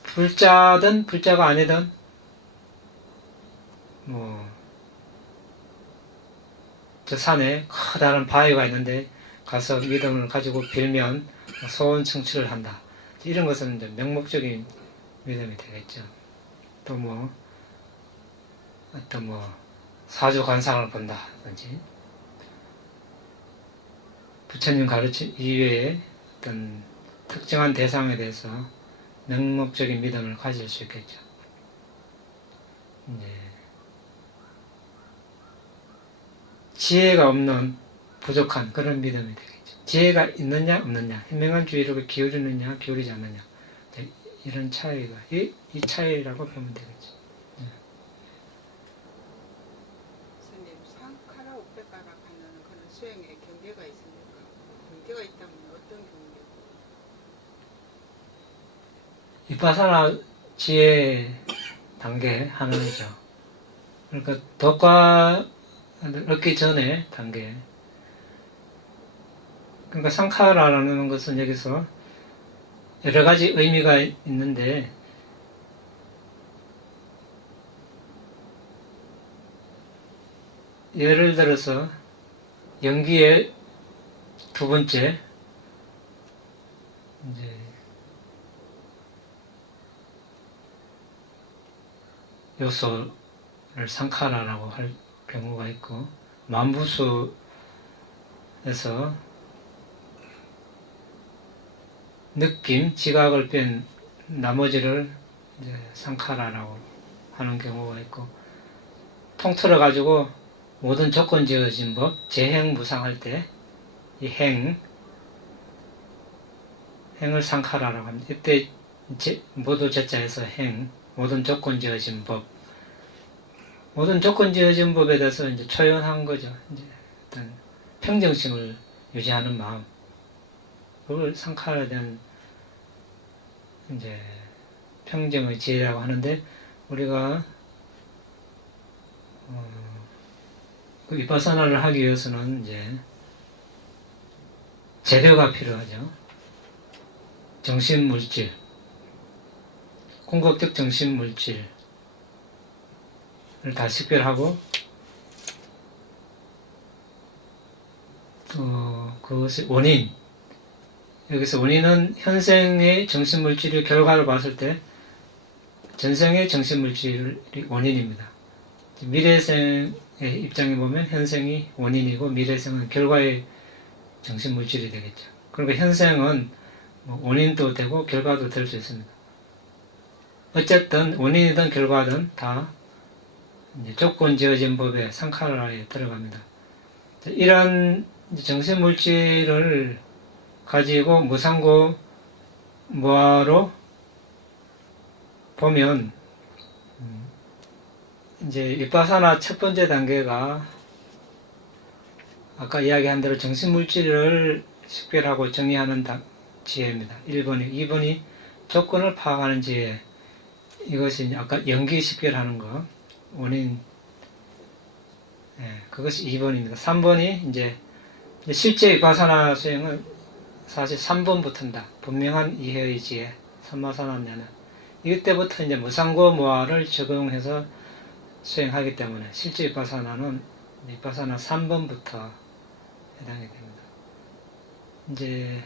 불자든 불자가 아니든 저 산에 커다란 바위가 있는데 가서 믿음을 가지고 빌면 소원 성취를 한다. 이런 것은 이제 명목적인 믿음이 되겠죠. 또 어떤 사주 관상을 본다든지 부처님 가르침 이외에 어떤 특정한 대상에 대해서 명목적인 믿음을 가질 수 있겠죠. 이제 지혜가 없는 부족한 그런 믿음이 되겠죠. 지혜가 있느냐 없느냐 현명한 주의력을 기울이느냐 기울이지 않느냐 이런 차이가 이 차이라고 보면 되겠죠. 스님, 상카라 우페카라 하는 그런 수행에 경계가 있습니까? 경계가 있다면 어떤 경계? 이파사나 지혜 단계 하나이죠. 그러니까 덕과를 얻기 전에 단계. 그러니까 상카라라는 것은 여기서 여러 가지 의미가 있는데 예를 들어서 연기의 두 번째 이제 요소를 상카라라고 할 경우가 있고 만부수에서 느낌, 지각을 뺀 나머지를 이제 상카라라고 하는 경우가 있고 통틀어 가지고 모든 조건 지어진 법, 재행무상할 때 이 행을 상카라라고 합니다. 이때 모두 제자에서 행, 모든 조건 지어진 법, 모든 조건 지어진 법에 대해서 이제 초연한 거죠. 이제 어떤 평정심을 유지하는 마음, 그걸 상카라에 대한 이제 평정의 지혜라고 하는데 우리가 그 비파사나를 하기 위해서는 이제 재료가 필요하죠. 정신물질, 공급적 정신물질을 다 식별하고 또 그것의 원인, 여기서 원인은 현생의 정신물질의 결과를 봤을 때 전생의 정신물질이 원인입니다. 미래생의 입장에 보면 현생이 원인이고 미래생은 결과의 정신물질이 되겠죠. 그러니까 현생은 원인도 되고 결과도 될 수 있습니다. 어쨌든 원인이든 결과든 다 이제 조건 지어진 법의 상카라에 들어갑니다. 이런 정신물질을 가지고 무상고 무아로 보면 이제 vipassana 첫 번째 단계가 아까 이야기한 대로 정신물질을 식별하고 정의하는 지혜입니다. 1번이. 2번이 조건을 파악하는 지혜. 이것이 아까 연기 식별하는 거. 원인. 그것이 2번입니다. 3번이 이제 실제 vipassana 수행은 사실 3번부터입니다. 분명한 이해의 지혜. 삼마사나냐는. 이때부터 이제 무상고 무아를 적용해서 수행하기 때문에 실제 vipassana는 vipassana 3번부터 해당이 됩니다. 이제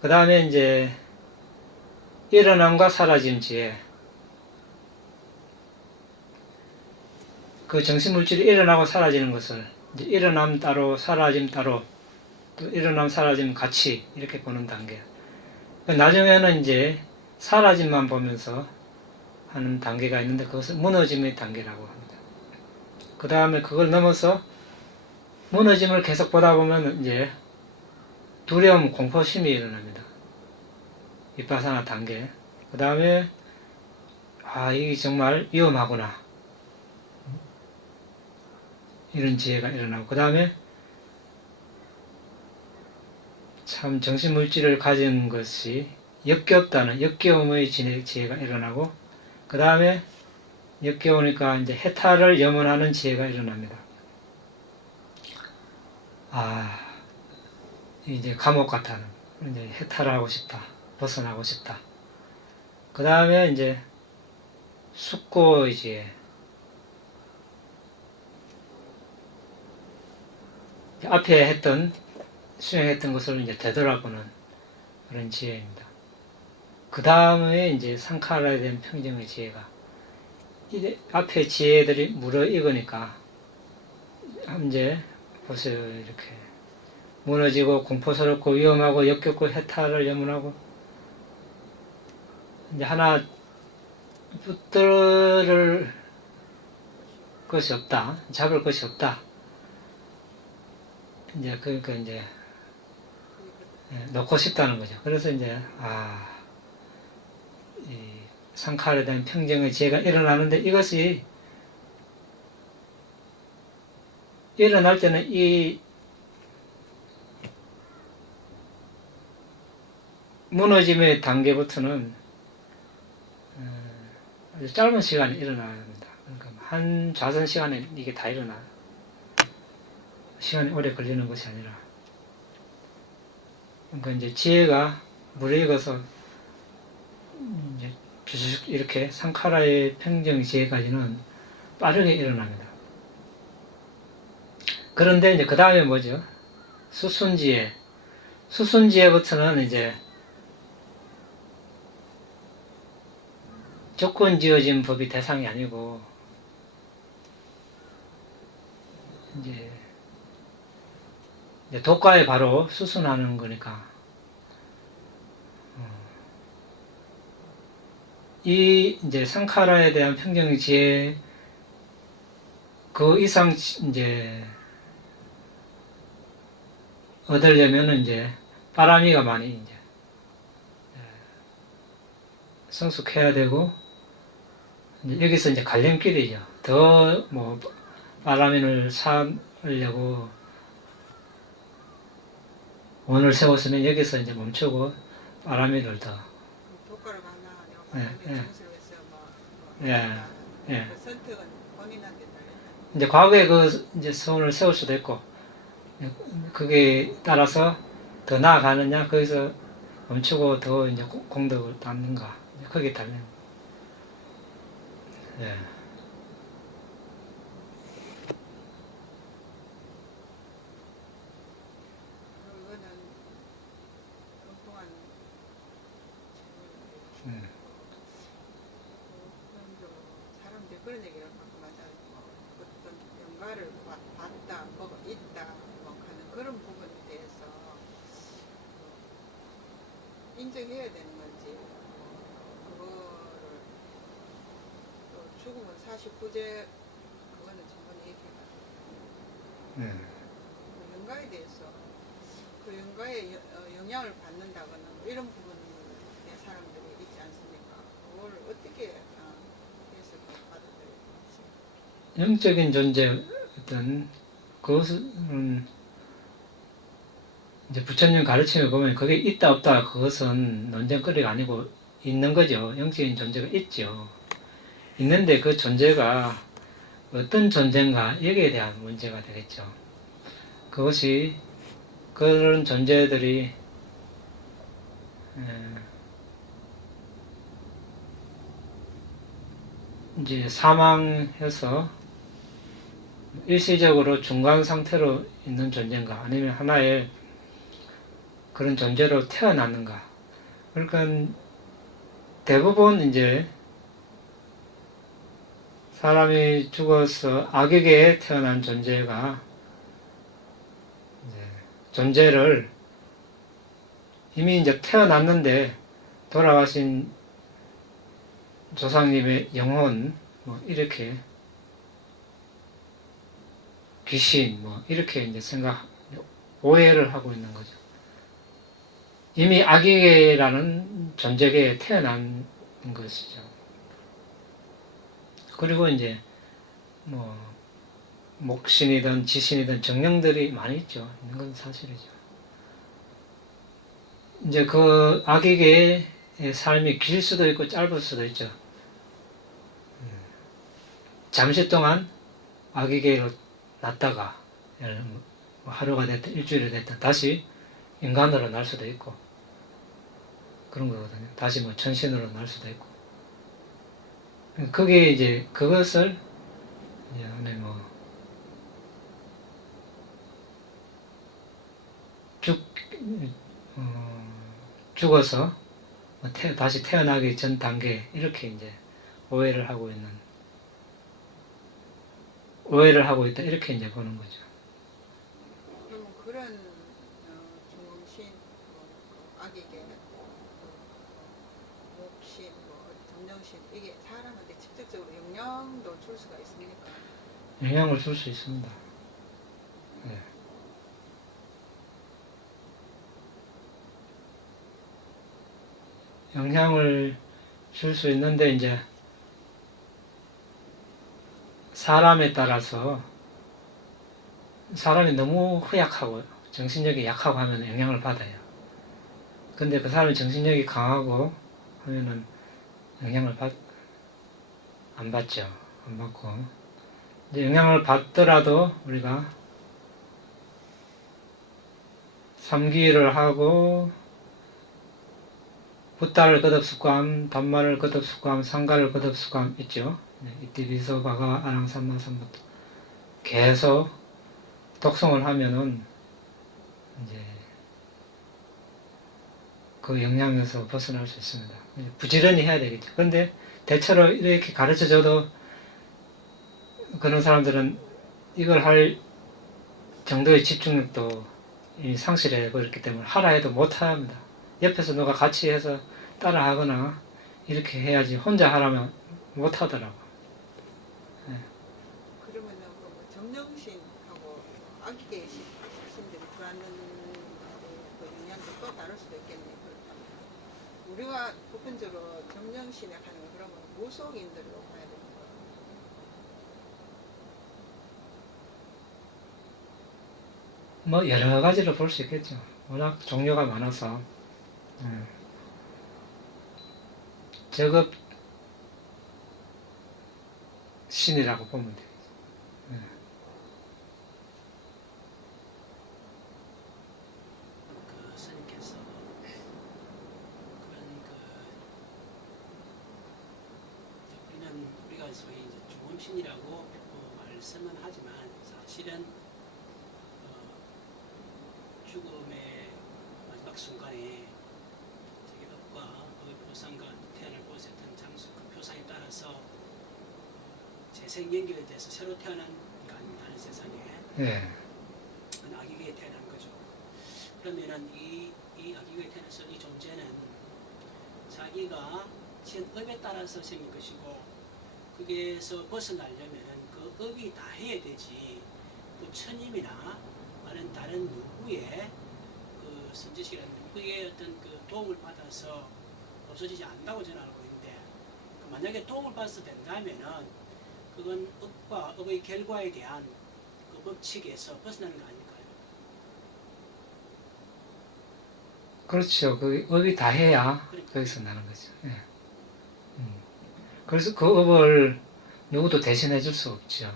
그 다음에 이제 일어남과 사라짐 지혜. 그 정신물질이 일어나고 사라지는 것을 이제 일어남 따로 사라짐 따로 또 일어남 사라짐 같이 이렇게 보는 단계. 나중에는 이제 사라짐만 보면서 하는 단계가 있는데 그것을 무너짐의 단계라고 합니다. 그 다음에 그걸 넘어서 무너짐을 계속 보다 보면 이제 두려움, 공포심이 일어납니다. 비파사나 단계. 그 다음에 이게 정말 위험하구나. 이런 지혜가 일어나고 그 다음에 참 정신물질을 가진 것이 역겹다는 역겨움의 지혜가 일어나고 그 다음에 역겨우니까 이제 해탈을 염원하는 지혜가 일어납니다. 이제 감옥 같다는 이제 해탈하고 싶다. 벗어나고 싶다. 그 다음에 이제 숙고의 지혜. 앞에 수행했던 것을 이제 되돌아보는 그런 지혜입니다. 그 다음에 이제 상카라에 대한 평정의 지혜가 이제 앞에 지혜들이 무르익으니까 이제 보세요. 이렇게 무너지고 공포스럽고 위험하고 역겹고 해탈을 염원하고 이제 하나 붙들 것이 없다. 잡을 것이 없다. 이제 그러니까 이제 놓고 싶다는 거죠. 그래서 이제 이 상카에 대한 평정의 지혜가 일어나는데 이것이 일어날 때는 이 무너짐의 단계부터는 아주 짧은 시간에 일어납니다. 그러니까 한 좌선 시간에 이게 다 일어나요. 시간이 오래 걸리는 것이 아니라. 그러니까 이제 지혜가 무르익어서 이제 쭉 이렇게 상카라의 평정 지혜까지는 빠르게 일어납니다. 그런데 이제 그 다음에 뭐죠? 수순지혜. 수순지혜부터는 이제 조건 지어진 법이 대상이 아니고 이제 도가에 바로 수순하는 거니까 이 이제 상카라에 대한 평정 지혜 그 이상 이제 얻으려면은 이제 빠라미가 많이 이제 성숙해야 되고 이제 여기서 이제 갈림길이죠. 더 뭐 빠라미를 쌓으려고 원을 세웠으면 여기서 이제 멈추고 빠라미를 더 독가를 가나 내가 그 선택은 본인한테 달렸다. 이제 과거에 그 이제 소원을 세울 수도 있고 그게 따라서 더 나아가느냐 거기서 멈추고 더 이제 공덕을 쌓는가 거기에 달린. 이거는 엉뚱한 사람들이 그런 얘기를 하고 맞아요. 어떤 영가를 봤다, 뭐가 있다, 뭐 하는 그런 부분에 대해서 인정해야 되는 건지 그거를 또 죽음은 49제 그거는 전번에 얘기해가지고 그 영가에 대해서 그 영가에 영향을 받는다거나 뭐 이런 부분에 사람들이 있지 않습니까? 그걸 어떻게 해석을 받아들여야 될지. 영적인 존재 어떤 그것은 이제 부처님 가르침에 보면 그게 있다 없다 그것은 논쟁거리가 아니고 있는 거죠. 영적인 존재가 있죠. 있는데 그 존재가 어떤 존재인가 여기에 대한 문제가 되겠죠. 그것이 그런 존재들이 이제 사망해서 일시적으로 중간 상태로 있는 존재인가 아니면 하나의 그런 존재로 태어났는가. 그러니까 대부분 이제 사람이 죽어서 악에게 태어난 존재가 이제 존재를 이미 이제 태어났는데 돌아가신 조상님의 영혼 뭐 이렇게 귀신 뭐 이렇게 이제 오해를 하고 있는 거죠. 이미 악에게라는 존재계에 태어난 것이죠. 그리고 이제 뭐 목신이든 지신이든 정령들이 많이 있죠. 있는 건 사실이죠. 이제 그 악에게의 삶이 길 수도 있고 짧을 수도 있죠. 잠시 동안 악에게로 났다가 하루가 됐든 일주일이 됐든 다시 인간으로 날 수도 있고 그런 거거든요. 다시 뭐 천신으로 날 수도 있고. 그게 이제 그것을 이제 안에 뭐 죽어서 다시 태어나기 전 단계 이렇게 이제 오해를 하고 있다 이렇게 이제 보는 거죠. 그럼 그런 중공신, 악에게, 목신, 점령신 이게 사람한테 직접적으로 영향도 줄 수가 있습니까? 영향을 줄 수 있습니다. 네. 영향을 줄 수 있는데 이제 사람에 따라서 사람이 너무 허약하고 정신력이 약하고 하면 영향을 받아요. 근데 그 사람이 정신력이 강하고 하면은 영향을 안 받죠. 안 받고 이제 영향을 받더라도 우리가 삼기를 하고 붓다를 거듭숙고함, 단말을 거듭숙고함, 상가를 거듭숙고함 있죠. 이띠비소바가 아랑삼마삼부터 계속 독성을 하면은 이제 그 영향에서 벗어날 수 있습니다. 부지런히 해야 되겠죠. 근데 대체로 이렇게 가르쳐줘도 그런 사람들은 이걸 할 정도의 집중력도 상실해 버렸기 때문에 하라 해도 못 합니다. 옆에서 누가 같이 해서 따라 하거나 이렇게 해야지 혼자 하라면 못 하더라고. 그러면은 그 점령신하고 악계 신들이 들어왔는 그 영향도 또 다를 수도 있겠네요. 그렇다면 우리가 보편적으로 점령신에 하는 건 그러면 무속인들로 봐야 되는 거예요. 뭐 여러 가지로 볼 수 있겠죠. 워낙 종류가 많아서 저급 신이라고 보면 돼요. 그 스님께서 그런 우리가 소위 이제 중음신이라고 말씀은 하지만 사실은 죽음의 마지막 순간에 자기 업과 업의 보상과 태어날 곳에 어떤 장소 그 표상에 따라서 재생 연결에 대해서 새로 태어난 거 아닙니다. 다른 세상에 예. 아기교에 태어난 거죠. 그러면은 이 아기교에 태어나서 이 존재는 자기가 지은 업에 따라서 생긴 것이고 거기에서 벗어나려면은 그 업이 다 해야 되지 부처님이나 다른 누구의 그 선지식이라는 누구의 어떤 그 도움을 받아서 없어지지 않는다고 저는 알고 있는데 만약에 도움을 받아서 된다면은 그건 업과 업의 결과에 대한 그 법칙에서 벗어나는 거 아닐까요? 그렇죠. 그 업이 다 해야 거기서 나는 거죠. 예. 그래서 그 업을 누구도 대신해 줄 수 없죠.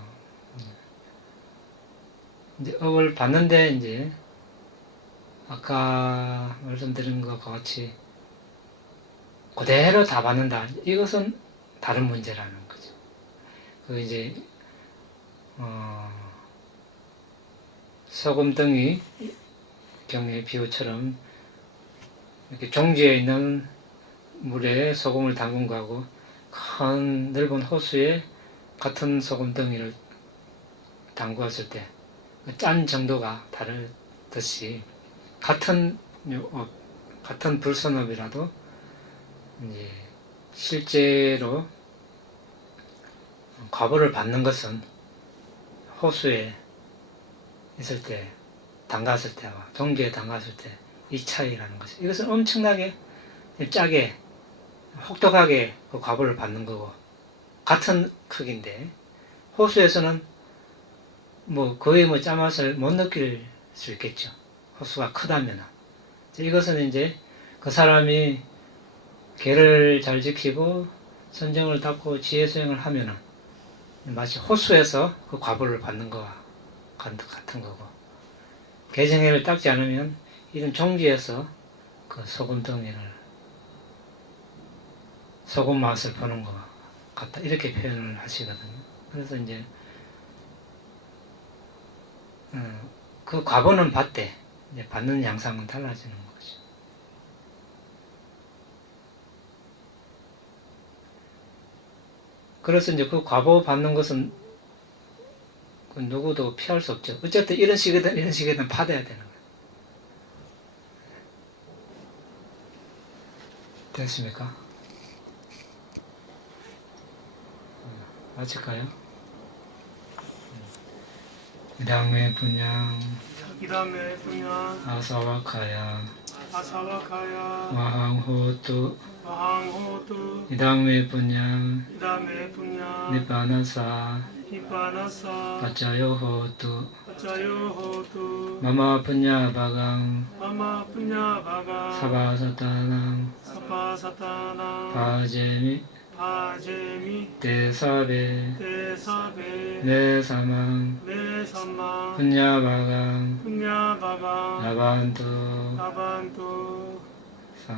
이제 업을 받는데 이제 아까 말씀드린 것과 같이 그대로 다 받는다. 이것은 다른 문제라는 거죠. 그 이제 소금덩이 경의 비유처럼 이렇게 종지에 있는 물에 소금을 담근 거하고 큰 넓은 호수에 같은 소금덩이를 담그었을 때 짠 정도가 다르듯이 같은 불선업이라도 이제 실제로 과보를 받는 것은 호수에 있을 때 담갔을 때와 동기에 담갔을 때 이 차이라는 것이, 이것은 엄청나게 짜게 혹독하게 그 과보를 받는 거고, 같은 크기인데 호수에서는 거의 짠맛을 못 느낄 수 있겠죠. 호수가 크다면. 이것은 이제 그 사람이 계를 잘 지키고 선정을 닦고 지혜 수행을 하면은 마치 호수에서 그 과보를 받는 거와 같은 거고, 개정해를 닦지 않으면 이런 종지에서 그 소금덩이를 소금 맛을 보는 것 같다, 이렇게 표현을 하시거든요. 그래서 이제 그 과보는 받되 이제 받는 양상은 달라지는 거죠. 그래서 이제 그 과보 받는 것은 그 누구도 피할 수 없죠. 어쨌든 이런 식이든 받아야 되는 거예요. 됐습니까? 마칠까요? 이당매 분양 이담에 분야 아사와카야 아사와카야 와항호뚜 와항호투 이당매 분양 이담에 분야 니바나사 니바나사 파짜요호뚜 자요호투 마마 분야바강 마마 분야바가 사바사타낭 사파사타나 바제미 바제미 대사베 대사베 내사망 내삼마 분야바강 분야바가 나반투 나반투 사